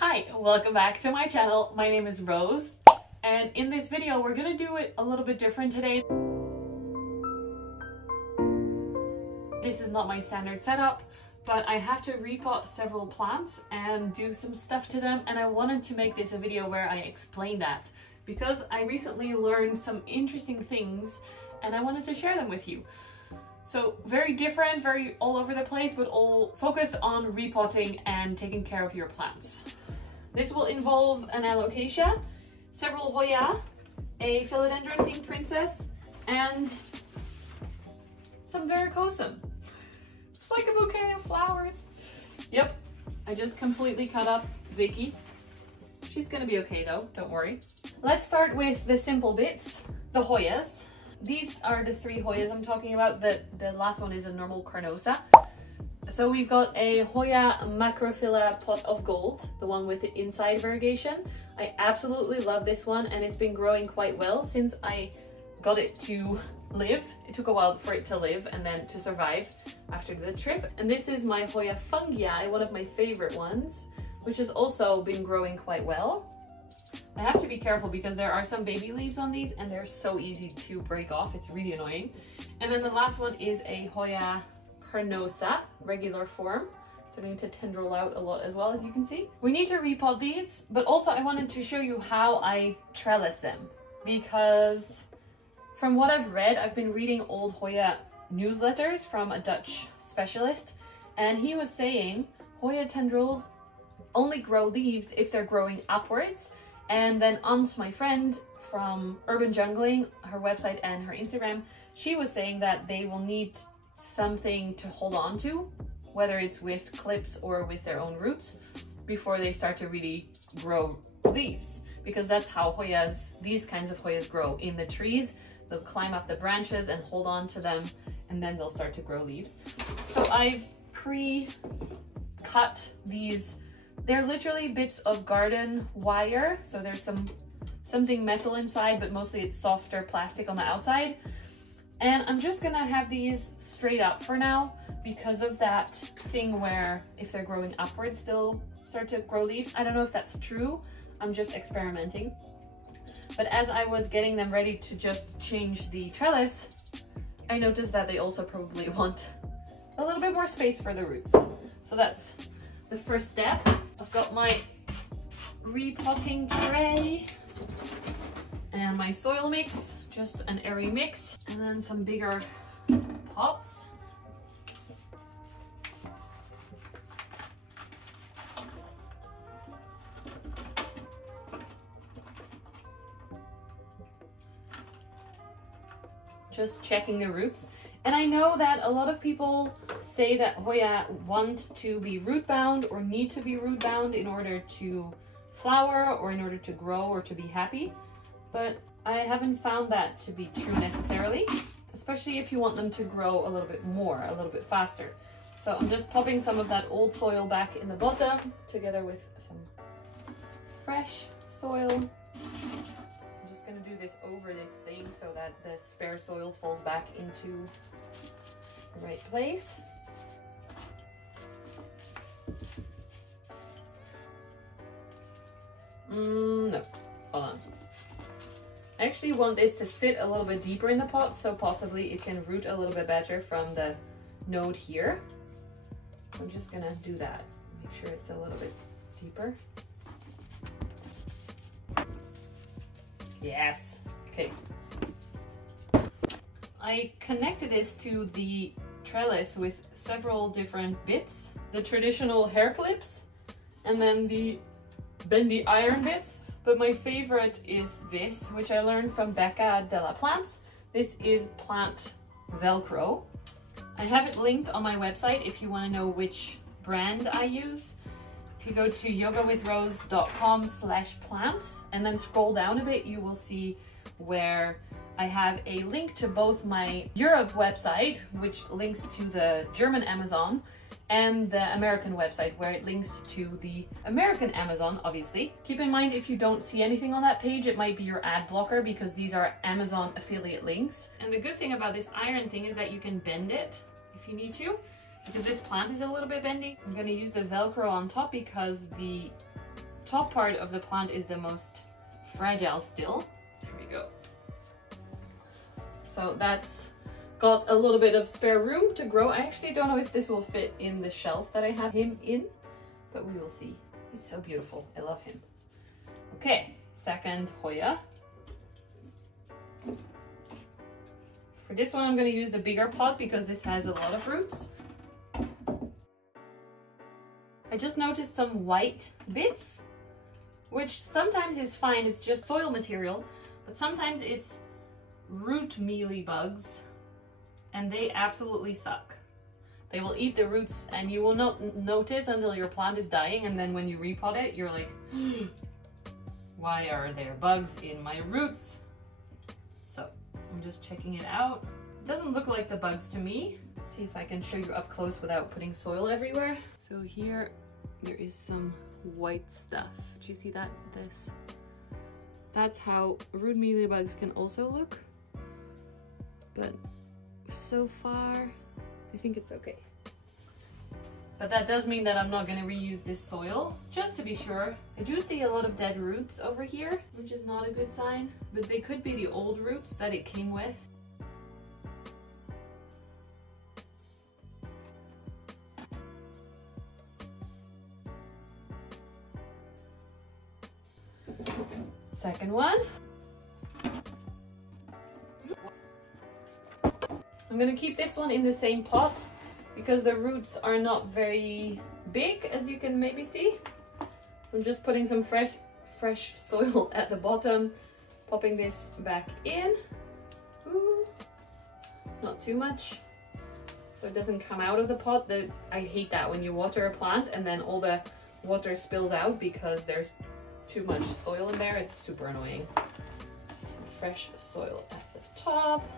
Hi, welcome back to my channel. My name is Rose, and in this video we're gonna do it a little bit different today. This is not my standard setup, but I have to repot several plants and do some stuff to them, and I wanted to make this a video where I explain that because I recently learned some interesting things and I wanted to share them with you. So very different, very all over the place, but all focused on repotting and taking care of your plants. This will involve an alocasia, several Hoya, a philodendron pink princess, and some varicosum. It's like a bouquet of flowers. Yep, I just completely cut up Vicky. She's gonna be okay though, don't worry. Let's start with the simple bits, the Hoyas. These are the three Hoyas I'm talking about. The last one is a normal carnosa. So we've got a Hoya macrophylla pot of gold, the one with the inside variegation. I absolutely love this one, and it's been growing quite well since I got it to live. It took a while for it to live and then to survive after the trip. And this is my Hoya fungi, one of my favorite ones, which has also been growing quite well. I have to be careful because there are some baby leaves on these and they're so easy to break off. It's really annoying. And then the last one is a Hoya carnosa, regular form. Starting to tendril out a lot as well, as you can see. We need to repot these, but also I wanted to show you how I trellis them, because from what I've read, I've been reading old Hoya newsletters from a Dutch specialist, and he was saying Hoya tendrils only grow leaves if they're growing upwards. And then Ans, my friend from Urban Jungling, her website and her Instagram, she was saying that they will need something to hold on to, whether it's with clips or with their own roots, before they start to really grow leaves. Because that's how Hoyas, these kinds of Hoyas grow in the trees. They'll climb up the branches and hold on to them, and then they'll start to grow leaves. So I've pre-cut these. They're literally bits of garden wire. So there's something metal inside, but mostly it's softer plastic on the outside. And I'm just gonna have these straight up for now because of that thing where if they're growing upwards, they'll start to grow leaves. I don't know if that's true. I'm just experimenting. But as I was getting them ready to just change the trellis, I noticed that they also probably want a little bit more space for the roots. So that's the first step. I've got my repotting tray and my soil mix, just an airy mix, and then some bigger pots. Just checking the roots. And I know that a lot of people say that Hoya want to be root bound or need to be root bound in order to flower or in order to grow or to be happy. But I haven't found that to be true necessarily, especially if you want them to grow a little bit more, a little bit faster. So I'm just popping some of that old soil back in the bottom together with some fresh soil. I'm just gonna do this over this thing so that the spare soil falls back into the right place. No, hold on. I actually want this to sit a little bit deeper in the pot, so possibly it can root a little bit better from the node here. I'm just gonna do that. Make sure it's a little bit deeper. Yes, okay. I connected this to the trellis with several different bits. The traditional hair clips and then the bendy iron bits. But my favorite is this, which I learned from Becca de la Plants. This is plant Velcro. I have it linked on my website if you want to know which brand I use. If you go to yogawithrose.com/plants and then scroll down a bit, you will see where I have a link to both my Europe website, which links to the German Amazon, and the American website, where it links to the American Amazon, obviously. Keep in mind, if you don't see anything on that page, it might be your ad blocker because these are Amazon affiliate links. And the good thing about this iron thing is that you can bend it if you need to, because this plant is a little bit bendy. I'm gonna use the Velcro on top because the top part of the plant is the most fragile still. There we go. So that's got a little bit of spare room to grow. I actually don't know if this will fit in the shelf that I have him in, but we will see. He's so beautiful. I love him. Okay, second Hoya. For this one, I'm going to use the bigger pot because this has a lot of roots. I just noticed some white bits, which sometimes is fine. It's just soil material, but sometimes it's root mealybugs, and they absolutely suck. They will eat the roots and you will not notice until your plant is dying, and then when you repot it, you're like, why are there bugs in my roots? So I'm just checking it out. It doesn't look like the bugs to me. Let's see if I can show you up close without putting soil everywhere. So here, there is some white stuff. Do you see that? This. That's how root mealybugs can also look. But so far, I think it's okay. But that does mean that I'm not going to reuse this soil, just to be sure. I do see a lot of dead roots over here, which is not a good sign, but they could be the old roots that it came with. Second one. I'm going to keep this one in the same pot because the roots are not very big, as you can maybe see. So I'm just putting some fresh soil at the bottom, popping this back in. Ooh, not too much, so it doesn't come out of the pot. I hate that when you water a plant and then all the water spills out because there's too much soil in there. It's super annoying. Some fresh soil at the top.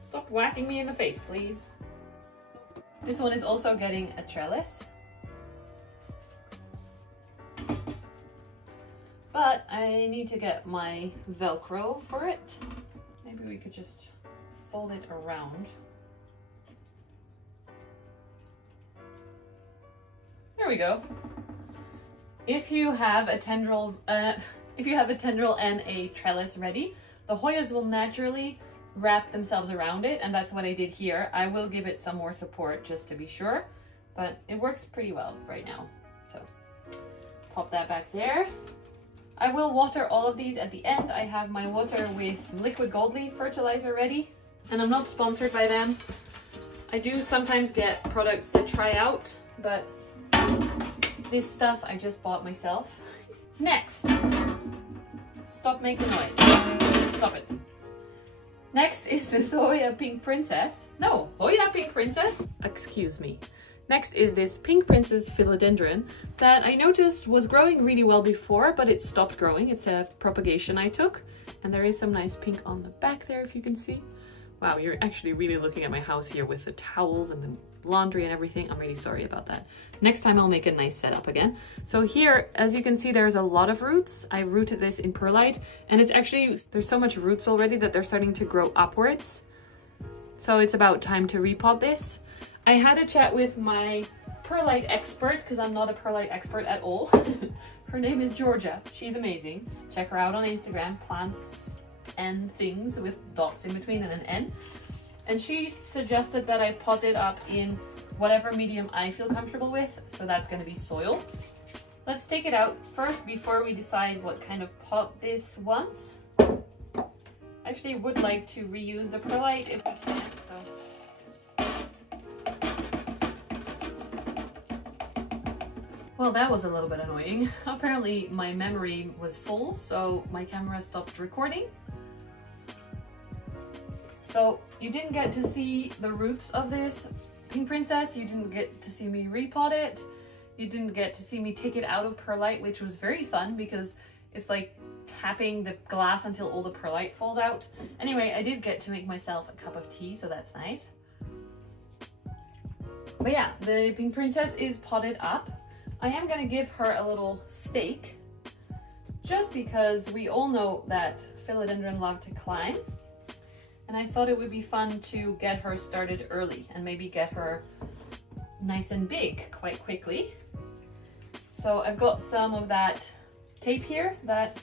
Stop whacking me in the face, please. This one is also getting a trellis. But I need to get my Velcro for it. Maybe we could just fold it around. There we go. If you have a tendril, and a trellis ready, the Hoyas will naturally wrap themselves around it, and that's what I did here. I will give it some more support just to be sure, but it works pretty well right now. So pop that back there. I will water all of these at the end. I have my water with liquid gold leaf fertilizer ready, and I'm not sponsored by them. I do sometimes get products to try out, but this stuff I just bought myself. Next, stop making noise. Stop it. Next is this Hoya Pink Princess. No, Hoya Pink Princess? Excuse me. Next is this Pink Princess philodendron that I noticed was growing really well before, but it stopped growing. It's a propagation I took, and there is some nice pink on the back there if you can see. Wow, you're actually really looking at my house here with the towels and the laundry and everything. I'm really sorry about that. Next time I'll make a nice setup again. So here, as you can see, there's a lot of roots. I rooted this in perlite, and it's actually, there's so much roots already that they're starting to grow upwards. So it's about time to repot this. I had a chat with my perlite expert, because I'm not a perlite expert at all. Her name is Georgia. She's amazing. Check her out on Instagram, plants and things with dots in between and an N. And she suggested that I pot it up in whatever medium I feel comfortable with. So that's going to be soil. Let's take it out first before we decide what kind of pot this wants. I actually would like to reuse the perlite if we can. So. Well, that was a little bit annoying. Apparently my memory was full, so my camera stopped recording. So you didn't get to see the roots of this Pink Princess, you didn't get to see me repot it, you didn't get to see me take it out of perlite, which was very fun because it's like tapping the glass until all the perlite falls out. Anyway, I did get to make myself a cup of tea, so that's nice. But yeah, the Pink Princess is potted up. I am gonna give her a little stake, just because we all know that philodendron love to climb. And I thought it would be fun to get her started early and maybe get her nice and big quite quickly. So I've got some of that tape here that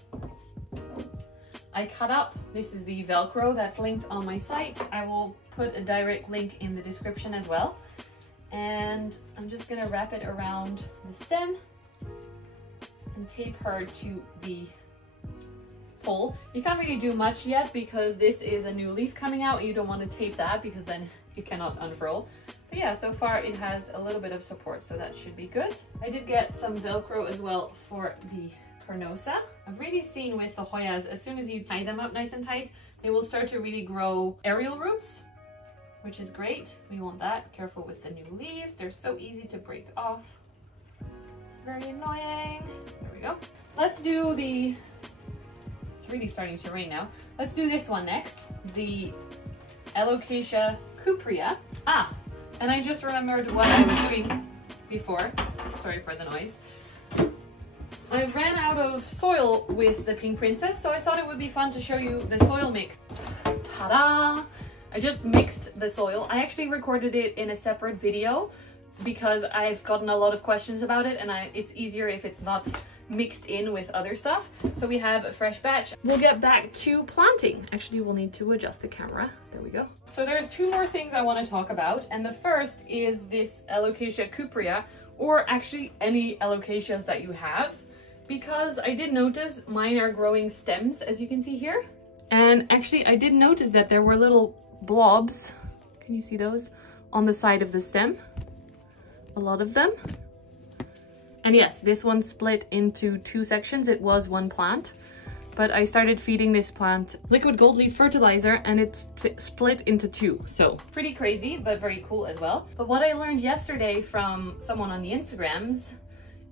I cut up. This is the Velcro that's linked on my site. I will put a direct link in the description as well. And I'm just gonna wrap it around the stem and tape her to the pole. You can't really do much yet because this is a new leaf coming out. You don't want to tape that because then you cannot unfurl. But yeah, so far it has a little bit of support, so that should be good. I did get some Velcro as well for the carnosa. I've really seen with the Hoyas, as soon as you tie them up nice and tight, they will start to really grow aerial roots, which is great. We want that. Careful with the new leaves. They're so easy to break off. It's very annoying. There we go. Let's do the, it's really starting to rain now. Let's do this one next. The alocasia cuprea. Ah, and I just remembered what I was doing before. Sorry for the noise. I ran out of soil with the Pink Princess, so I thought it would be fun to show you the soil mix. Ta-da! I just mixed the soil. I actually recorded it in a separate video because I've gotten a lot of questions about it, and it's easier if it's not mixed in with other stuff. So we have a fresh batch. We'll get back to planting. Actually, we'll need to adjust the camera. There we go. So there's two more things I want to talk about, and the first is this alocasia cuprea, or actually any alocasias that you have, because I did notice mine are growing stems, as you can see here. And actually I did notice that there were little blobs, can you see those, on the side of the stem? A lot of them. And yes, this one split into two sections. It was one plant, but I started feeding this plant liquid gold leaf fertilizer and it's split into two. So pretty crazy, but very cool as well. But what I learned yesterday from someone on the Instagrams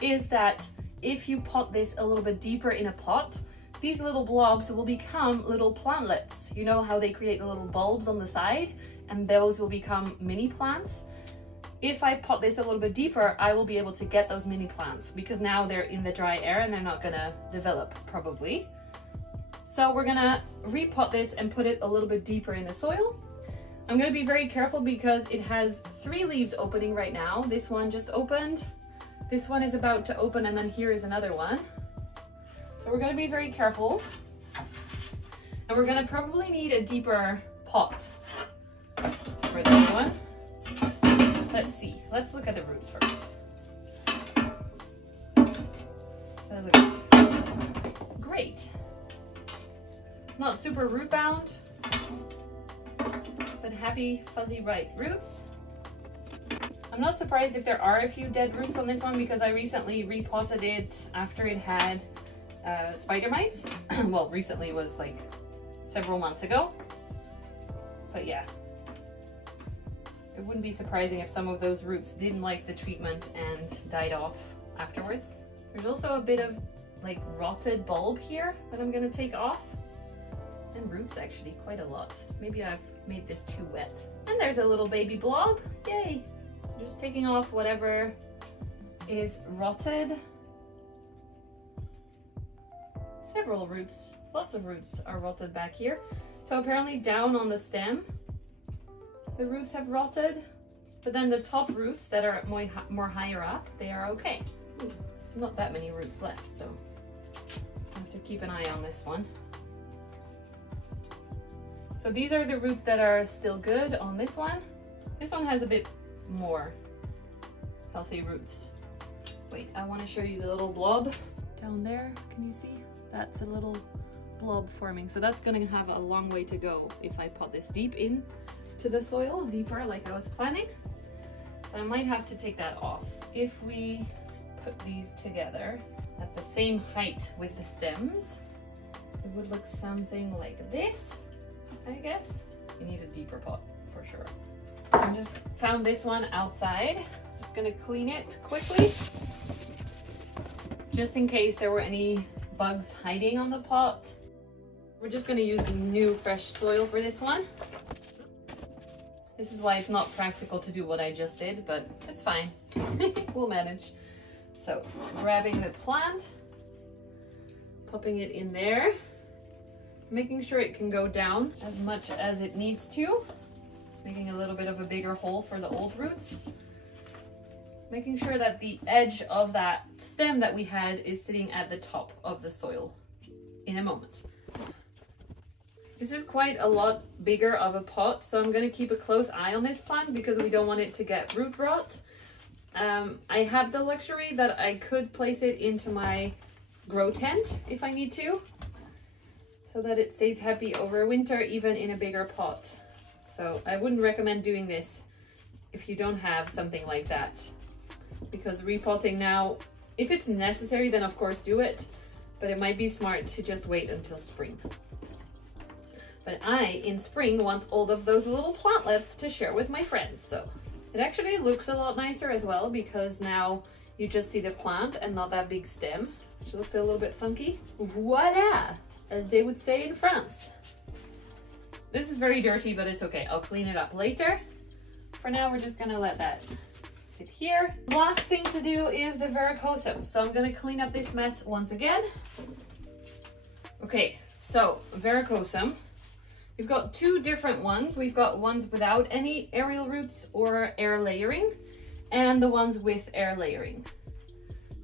is that if you pot this a little bit deeper in a pot, these little blobs will become little plantlets. You know how they create the little bulbs on the side, and those will become mini plants? If I pot this a little bit deeper, I will be able to get those mini plants because now they're in the dry air and they're not gonna develop probably. So we're gonna repot this and put it a little bit deeper in the soil. I'm gonna be very careful because it has 3 leaves opening right now. This one just opened. This one is about to open, and then here is another one. So we're gonna be very careful. And we're gonna probably need a deeper pot for this one. Let's see, let's look at the roots first. That looks great. Not super root bound, but happy, fuzzy, bright roots. I'm not surprised if there are a few dead roots on this one because I recently repotted it after it had spider mites. Well, recently was like several months ago, but yeah. It wouldn't be surprising if some of those roots didn't like the treatment and died off afterwards. There's also a bit of like rotted bulb here that I'm gonna take off. And roots actually, quite a lot. Maybe I've made this too wet. And there's a little baby blob, yay! I'm just taking off whatever is rotted. Several roots, lots of roots are rotted back here. So apparently down on the stem, the roots have rotted, but then the top roots that are more higher up, they are okay. Ooh, there's not that many roots left, so I have to keep an eye on this one. So these are the roots that are still good on this one. This one has a bit more healthy roots. Wait, I want to show you the little blob down there. Can you see? That's a little blob forming. So that's going to have a long way to go if I pot this deep in to the soil, deeper like I was planning. So I might have to take that off. If we put these together at the same height with the stems, it would look something like this, I guess. You need a deeper pot for sure. I just found this one outside. Just gonna clean it quickly, just in case there were any bugs hiding on the pot. We're just gonna use new fresh soil for this one. This is why it's not practical to do what I just did, but it's fine. We'll manage. So grabbing the plant, popping it in there, making sure it can go down as much as it needs to. Just making a little bit of a bigger hole for the old roots. making sure that the edge of that stem that we had is sitting at the top of the soil in a moment. This is quite a lot bigger of a pot, so I'm going to keep a close eye on this plant because we don't want it to get root rot. I have the luxury that I could place it into my grow tent if I need to, so that it stays happy over winter even in a bigger pot. So I wouldn't recommend doing this if you don't have something like that, because repotting now, if it's necessary, then of course do it, but it might be smart to just wait until spring. But I, in spring, want all of those little plantlets to share with my friends. So it actually looks a lot nicer as well, because now you just see the plant and not that big stem, which looked a little bit funky. Voila, as they would say in France. This is very dirty, but it's okay. I'll clean it up later. For now, we're just gonna let that sit here. Last thing to do is the verrucosum. So I'm gonna clean up this mess once again. Okay, so verrucosum. We've got two different ones. We've got ones without any aerial roots or air layering, and the ones with air layering.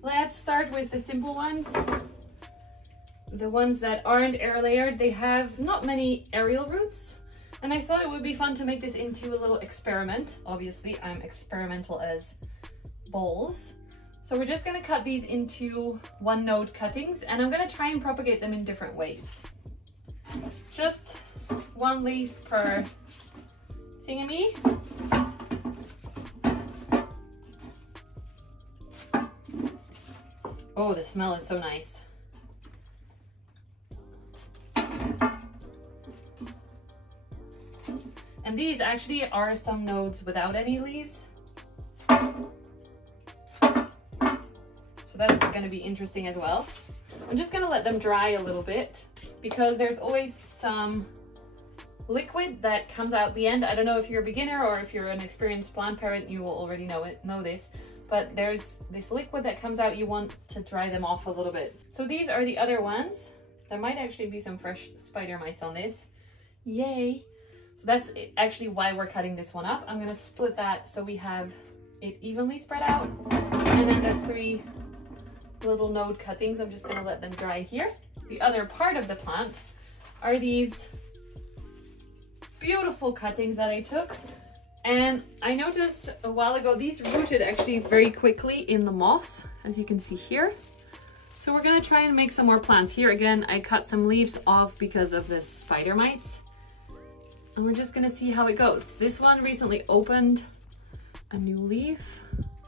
Let's start with the simple ones. The ones that aren't air layered, they have not many aerial roots, and I thought it would be fun to make this into a little experiment. Obviously, I'm experimental as balls. So we're just gonna cut these into 1 node cuttings, and I'm gonna try and propagate them in different ways. Just 1 leaf per thingamy. Oh, the smell is so nice. And these actually are some nodes without any leaves. So that's going to be interesting as well. I'm just going to let them dry a little bit, because there's always some liquid that comes out the end. I don't know if you're a beginner or if you're an experienced plant parent, you will already know this, but there's this liquid that comes out. You want to dry them off a little bit. So these are the other ones. There might actually be some fresh spider mites on this. Yay! So that's actually why we're cutting this one up. I'm going to split that so we have it evenly spread out. And then the 3 little node cuttings, I'm just going to let them dry here. The other part of the plant are these beautiful cuttings that I took. And I noticed a while ago, these rooted actually very quickly in the moss, as you can see here. So we're going to try and make some more plants. Here again, I cut some leaves off because of the spider mites. And we're just gonna see how it goes. This one recently opened a new leaf,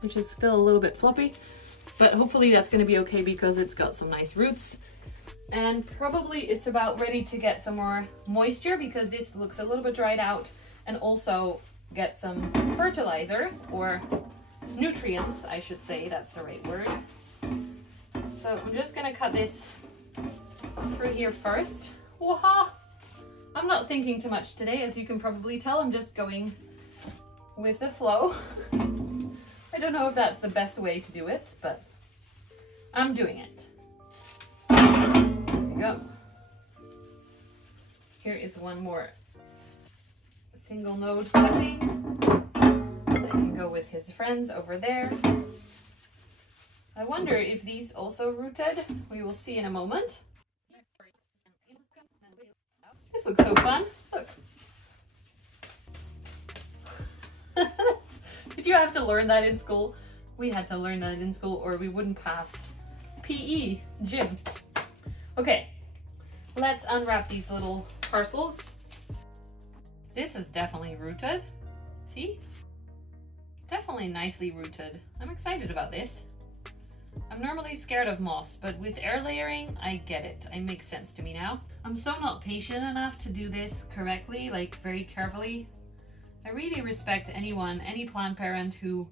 which is still a little bit floppy, but hopefully that's gonna be okay because it's got some nice roots. And probably it's about ready to get some more moisture, because this looks a little bit dried out, and also get some fertilizer, or nutrients, I should say, that's the right word. So I'm just gonna cut this through here first. Waha! I'm not thinking too much today, as you can probably tell. I'm just going with the flow. I don't know if that's the best way to do it, but I'm doing it. There we go. Here is one more single node cutting. That can go with his friends over there. I wonder if these also rooted. We will see in a moment. This looks so fun. Look. Did you have to learn that in school? We had to learn that in school, or we wouldn't pass PE gym. Okay, let's unwrap these little parcels. This is definitely rooted. See? Definitely nicely rooted. I'm excited about this. I'm normally scared of moss, but with air layering, I get it. It makes sense to me now. I'm so not patient enough to do this correctly, like very carefully. I really respect anyone, any plant parent who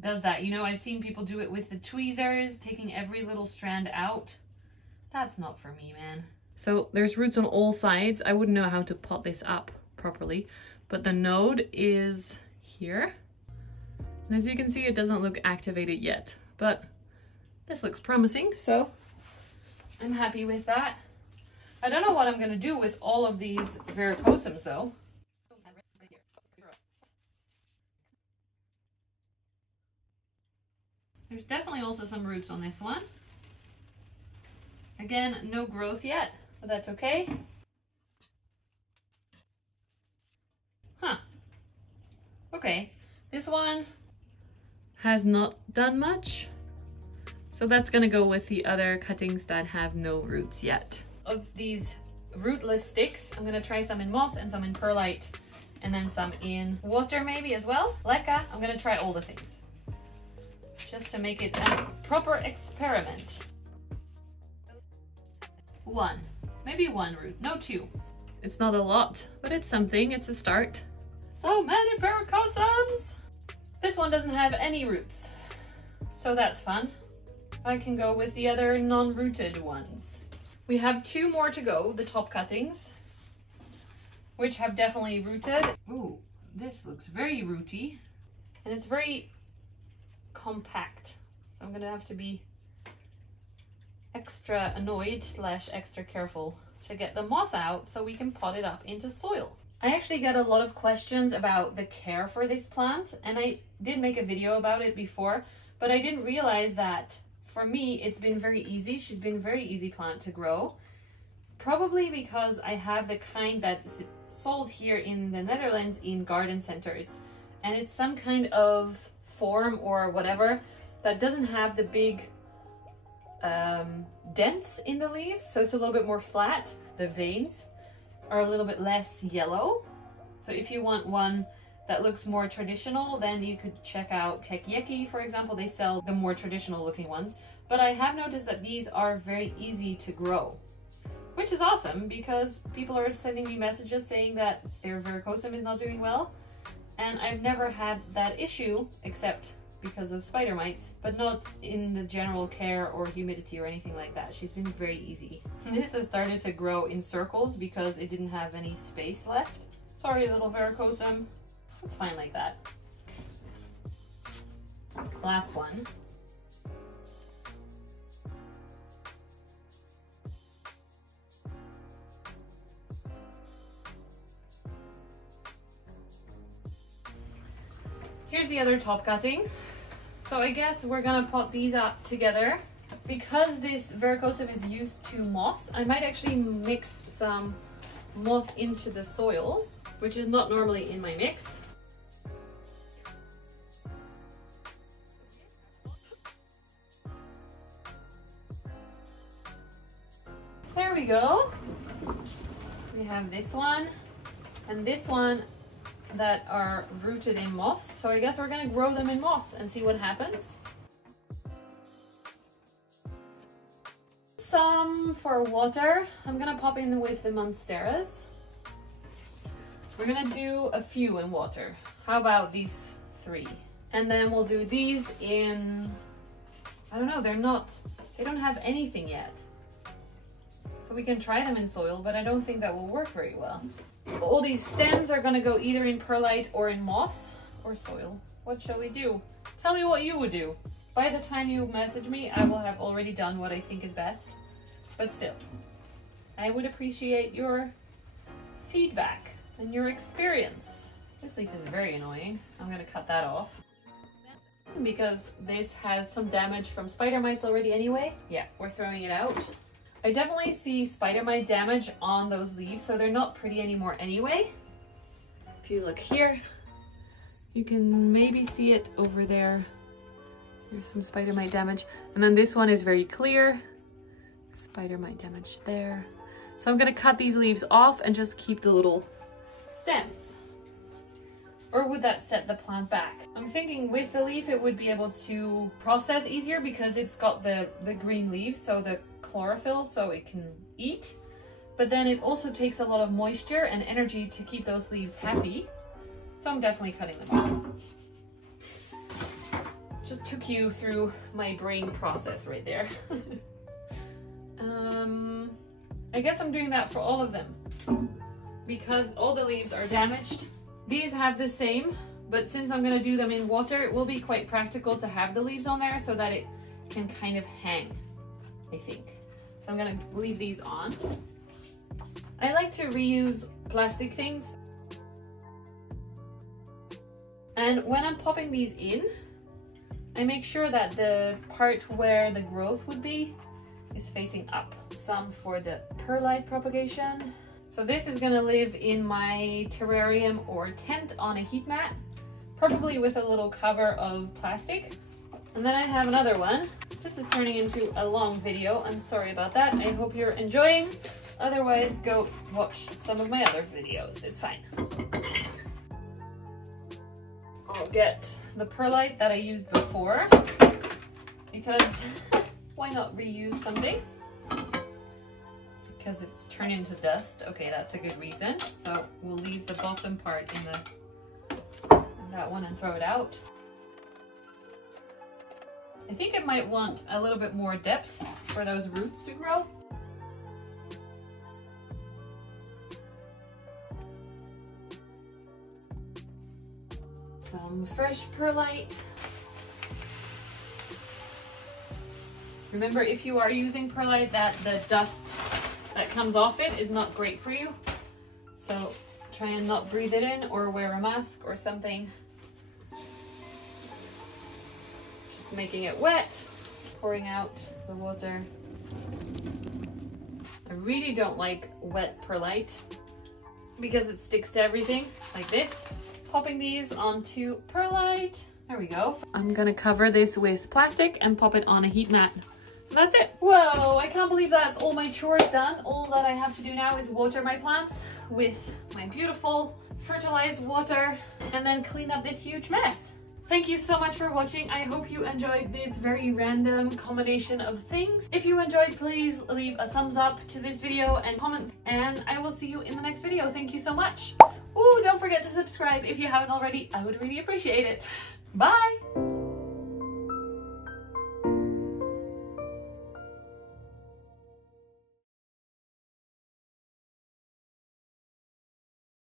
does that. You know, I've seen people do it with the tweezers, taking every little strand out. That's not for me, man. So there's roots on all sides. I wouldn't know how to pot this up properly, but the node is here. And as you can see, it doesn't look activated yet, but this looks promising, so I'm happy with that. I don't know what I'm gonna do with all of these verrucosums though. There's definitely also some roots on this one. Again, no growth yet, but that's okay. Huh. Okay, this one has not done much. So that's gonna go with the other cuttings that have no roots yet. Of these rootless sticks, I'm gonna try some in moss and some in perlite, and then some in water maybe as well. Leca, I'm gonna try all the things, just to make it a proper experiment. One, maybe one root, no two. It's not a lot, but it's something, it's a start. So many verrucosums! This one doesn't have any roots, so that's fun. I can go with the other non-rooted ones. We have two more to go, the top cuttings, which have definitely rooted. Ooh, this looks very rooty, and it's very compact. So I'm gonna have to be extra annoyed / extra careful to get the moss out so we can pot it up into soil. I actually get a lot of questions about the care for this plant, and I did make a video about it before, but I didn't realize that for me it's been very easy. She's been a very easy plant to grow, probably because I have the kind that's sold here in the Netherlands in garden centers, and it's some kind of form or whatever that doesn't have the big dents in the leaves, so it's a little bit more flat. The veins are a little bit less yellow. So if you want one that looks more traditional, then you could check out Kekieki, for example. They sell the more traditional looking ones, but I have noticed that these are very easy to grow, which is awesome because people are sending me messages saying that their verrucosum is not doing well, and I've never had that issue except because of spider mites, but not in the general care or humidity or anything like that. She's been very easy. This has started to grow in circles because it didn't have any space left. Sorry, little verrucosum. It's fine like that. Last one. Here's the other top cutting. So I guess we're gonna pot these up together. Because this verrucosum is used to moss, I might actually mix some moss into the soil, which is not normally in my mix. There we go. We have this one and this one that are rooted in moss. So I guess we're gonna grow them in moss and see what happens. Some for water. I'm gonna pop in with the monsteras. We're gonna do a few in water. How about these 3? And then we'll do these in, I don't know, they don't have anything yet. So we can try them in soil, but I don't think that will work very well. All these stems are gonna go either in perlite or in moss or soil. What shall we do? Tell me what you would do. By the time you message me, I will have already done what I think is best. But still, I would appreciate your feedback and your experience. This leaf is very annoying. I'm gonna cut that off. Because this has some damage from spider mites already anyway. Yeah, we're throwing it out. I definitely see spider mite damage on those leaves, so they're not pretty anymore anyway. If you look here, you can maybe see it over there. There's some spider mite damage. And then this one is very clear. Spider mite damage there. So I'm gonna cut these leaves off and just keep the little stems. Or would that set the plant back? I'm thinking with the leaf it would be able to process easier because it's got the green leaves, so the chlorophyll, so it can eat. But then it also takes a lot of moisture and energy to keep those leaves happy. So I'm definitely cutting them off. Just took you through my brain process right there. I guess I'm doing that for all of them because all the leaves are damaged. These have the same, but since I'm gonna do them in water, it will be quite practical to have the leaves on there so that it can kind of hang, I think. So I'm gonna leave these on. I like to reuse plastic things. And when I'm popping these in, I make sure that the part where the growth would be is facing up. Some for the perlite propagation. So this is gonna live in my terrarium or tent on a heat mat, probably with a little cover of plastic. And then I have another one. This is turning into a long video. I'm sorry about that. I hope you're enjoying. Otherwise, go watch some of my other videos. It's fine. I'll get the perlite that I used before, because why not reuse something? Because it's turned into dust. Okay, that's a good reason. So we'll leave the bottom part in that one and throw it out. I think I might want a little bit more depth for those roots to grow. Some fresh perlite. Remember, if you are using perlite, that the dust that comes off it is not great for you. So try and not breathe it in or wear a mask or something. Just making it wet, pouring out the water. I really don't like wet perlite because it sticks to everything like this. Popping these onto perlite. There we go. I'm gonna cover this with plastic and pop it on a heat mat. That's it. Whoa, I can't believe that's all my chores done. All that I have to do now is water my plants with my beautiful fertilized water and then clean up this huge mess. Thank you so much for watching. I hope you enjoyed this very random combination of things. If you enjoyed, please leave a thumbs up to this video and comment, and I will see you in the next video. Thank you so much. Ooh, don't forget to subscribe if you haven't already. I would really appreciate it. Bye!